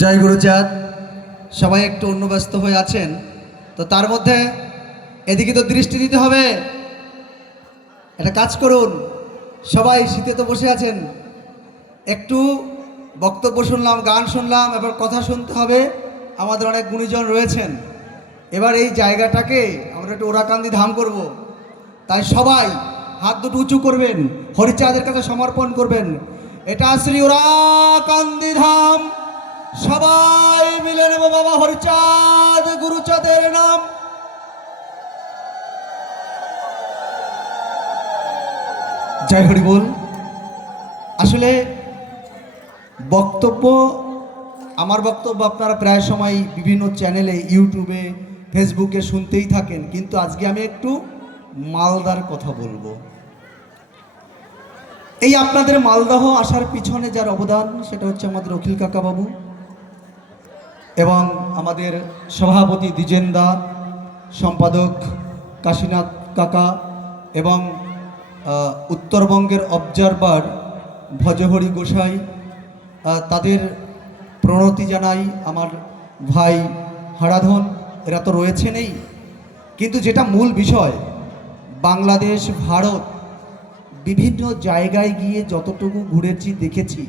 জয় গুরুচাঁদ। সবাই একটু অন্যব্যস্ত হয়ে আছেন, তো তার মধ্যে এদিকে তো দৃষ্টি দিতে হবে। একটা কাজ করুন, সবাই শীতে তো বসে আছেন, একটু বক্তব্য শুনলাম, গান শুনলাম, এবার কথা শুনতে হবে। আমাদের অনেক গুণীজন রয়েছেন, এবার এই জায়গাটাকে আমরা একটু ওরাকান্দি ধাম করব। তাই সবাই হাত দুটো উঁচু করবেন, হরিচাঁদের কাছে সমর্পণ করবেন। এটা শ্রী ওরাকান্দি ধাম, সবাই মিলে নেব বাবা হরিচাঁদ গুরুচাঁদের নাম। জয় হরি বল। আসলে আমার বক্তব্য আপনারা প্রায় সময় বিভিন্ন চ্যানেলে, ইউটিউবে, ফেসবুকে শুনতেই থাকেন, কিন্তু আজকে আমি একটু মালদার কথা বলবো। এই আপনাদের মালদহ আসার পিছনে যার অবদান, সেটা হচ্ছে আমাদের অখিল কাকা বাবু এবং আমাদের সভাপতি দ্বিজেনদা, সম্পাদক কাশীনাথ কাকা এবং উত্তরবঙ্গের অবজারভার ভজহরি গোসাই, তাদের প্রণতি জানাই। আমার ভাই হারাধন, এরা তো রয়েছেনই, কিন্তু যেটা মূল বিষয়, বাংলাদেশ, ভারত, বিভিন্ন জায়গায় গিয়ে যতটুকু ঘুরেছি, দেখেছি,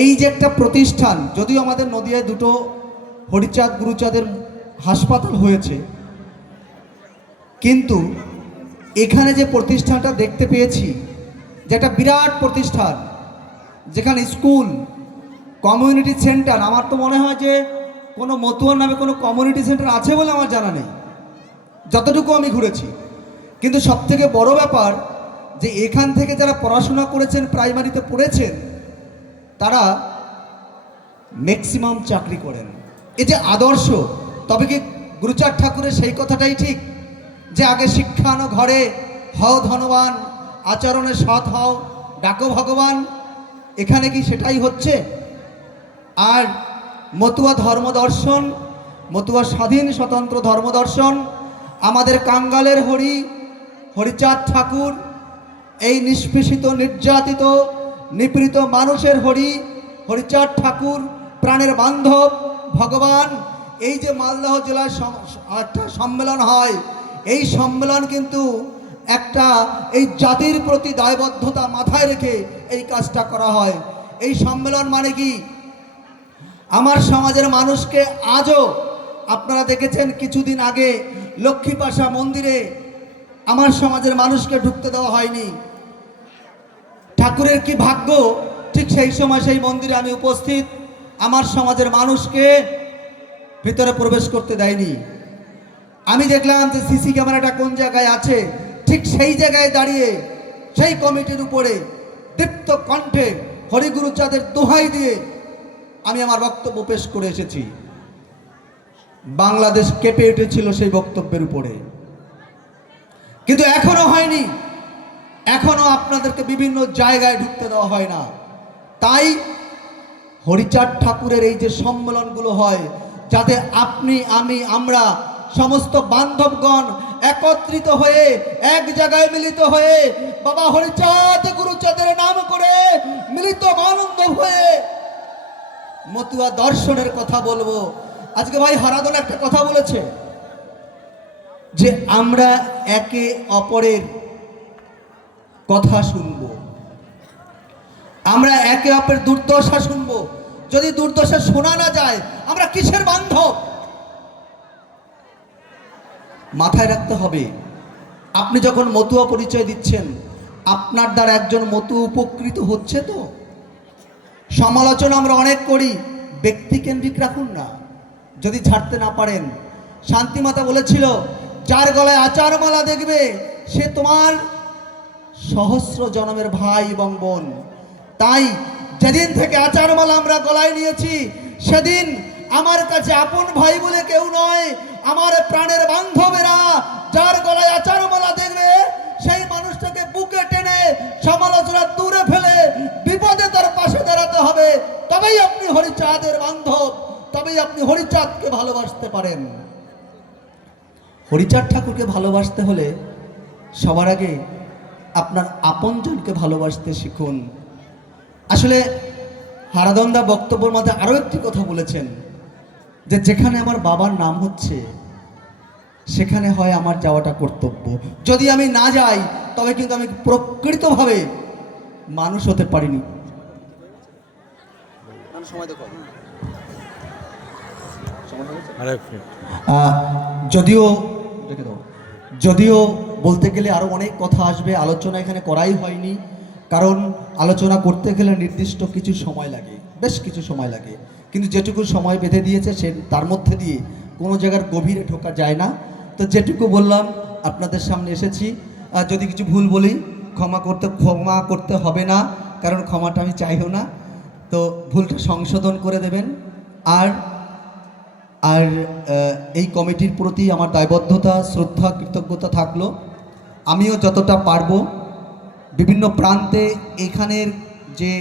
এই যে একটা প্রতিষ্ঠান, যদিও আমাদের নদিয়ায় দুটো হরিচাঁদ গুরুচাঁদের হাসপাতাল হয়েছে, কিন্তু এখানে যে প্রতিষ্ঠানটা দেখতে পেয়েছি, যে একটা বিরাট প্রতিষ্ঠান, যেখানে স্কুল, কমিউনিটি সেন্টার, আমার তো মনে হয় যে কোনো মতুয়ার নামে কোনো কমিউনিটি সেন্টার আছে বলে আমার জানা নেই, যতটুকু আমি ঘুরেছি। কিন্তু সবথেকে বড় ব্যাপার যে এখান থেকে যারা পড়াশোনা করেছেন, প্রাইমারিতে পড়েছেন, তারা ম্যাক্সিমাম চাকরি করেন। এই যে আদর্শ, তবে কি গুরুচাঁদ ঠাকুরের সেই কথাটাই ঠিক যে আগে শিক্ষানো ঘরে, হও ধনবান, আচরণে সৎ হও, ডাকো ভগবান? এখানে কি সেটাই হচ্ছে? আর মতুয়া ধর্মদর্শন, মতুয়া স্বাধীন স্বতন্ত্র ধর্মদর্শন, আমাদের কাঙ্গালের হরিচাঁদ ঠাকুর, এই নিষ্পেষিত, নির্যাতিত, নিপীড়িত মানুষের হরিচাঁদ ঠাকুর, প্রাণের বান্ধব ভগবান। এই যে মালদহ জেলায় একটা সম্মেলন হয়, এই সম্মেলন কিন্তু একটা এই জাতির প্রতি দায়বদ্ধতা মাথায় রেখে এই কাজটা করা হয়। এই সম্মেলন মানে কি? আমার সমাজের মানুষকে আজও, আপনারা দেখেছেন কিছুদিন আগে লক্ষ্মীপাশা মন্দিরে আমার সমাজের মানুষকে ঢুকতে দেওয়া হয়নি। ঠাকুরের কি ভাগ্য, ঠিক সেই সময় সেই মন্দিরে আমি উপস্থিত, আমার সমাজের মানুষকে ভিতরে প্রবেশ করতে দেয়নি। আমি দেখলাম যে সিসি ক্যামেরাটা কোন জায়গায় আছে, ঠিক সেই জায়গায় দাঁড়িয়ে সেই কমিটির উপরে দীপ্ত কণ্ঠে হরিগুরুচাঁদের দোহাই দিয়ে আমি আমার বক্তব্য পেশ করে এসেছি। বাংলাদেশ কেঁপে উঠেছিল সেই বক্তব্যের উপরে, কিন্তু এখনো হয়নি, এখনো আপনাদেরকে বিভিন্ন জায়গায় ঢুকতে দেওয়া হয় না। তাই হরিচাঁদ ঠাকুরের এই যে সম্মেলনগুলো হয়, যাতে আপনি, আমি, আমরা সমস্ত বান্ধবগণ একত্রিত হয়ে এক জায়গায় মিলিত হয়ে বাবা হরিচাঁদ গুরুচাঁদের নাম করে মিলিত আনন্দ হয়ে মতুয়া দর্শনের কথা বলবো। আজকে ভাই হারাধন একটা কথা বলেছে যে আমরা একে অপরের কথা শুনব, আমরা একে অপরের দুর্দশা শুনব। যদি দুর্দশা শোনা না যায়, আমরা কিসের বান্ধব? মাথায় রাখতে হবে, আপনি যখন মতুয়া পরিচয় দিচ্ছেন, আপনার দ্বারা একজন মতুয়া উপকৃত হচ্ছে তো? সমালোচনা আমরা অনেক করি, ব্যক্তিকেন্দ্রিক রাখুন না। যদি ছাড়তে না পারেন, শান্তিমাতা বলেছিল, যার গলায় আচারমালা দেখবে সে তোমার সহস্র জন্মের ভাই এবং বোন। তাই যেদিন থেকে আচারমালা আমরা গলায় নিয়েছি, সেদিন আমার কাছে আপন ভাই বলে কেউ নয়, আমার প্রাণের বান্ধবেরা যার গলায় আচারমালা দেখবে, সেই মানুষটাকে বুকে টেনে সমালোচনা দূরে ফেলে বিপদে তার পাশে দাঁড়াতে হবে। তবেই আপনি হরিচাঁদের বান্ধব, তবেই আপনি হরিচাঁদকে ভালোবাসতে পারেন। হরিচাঁদ ঠাকুরকে ভালোবাসতে হলে সবার আগে আপনার আপনজনকে ভালোবাসতে শিখুন। আসলে হারাধনদা বক্তব্যের মধ্যে আরও একটি কথা বলেছেন, যে যেখানে আমার বাবার নাম হচ্ছে সেখানে হয় আমার যাওয়াটা কর্তব্য। যদি আমি না যাই তবে কিন্তু আমি প্রকৃতভাবে মানুষ হতে পারিনি। যদিও যদিও বলতে গেলে আরও অনেক কথা আসবে, আলোচনা এখানে করাই হয়নি, কারণ আলোচনা করতে গেলে নির্দিষ্ট কিছু সময় লাগে, বেশ কিছু সময় লাগে, কিন্তু যেটুকু সময় বেঁধে দিয়েছে সে তার মধ্যে দিয়ে কোনো জায়গার গভীরে ঢোকা যায় না। তো যেটুকু বললাম আপনাদের সামনে এসেছি, যদি কিছু ভুল বলি ক্ষমা করতে হবে না, কারণ ক্ষমাটা আমি চাইও না, তো ভুলটা সংশোধন করে দেবেন। আর আর এই কমিটির প্রতি আমার দায়বদ্ধতা, শ্রদ্ধা, কৃতজ্ঞতা থাকলো। আমিও যতটা পারবো বিভিন্ন প্রান্তে এখানের যে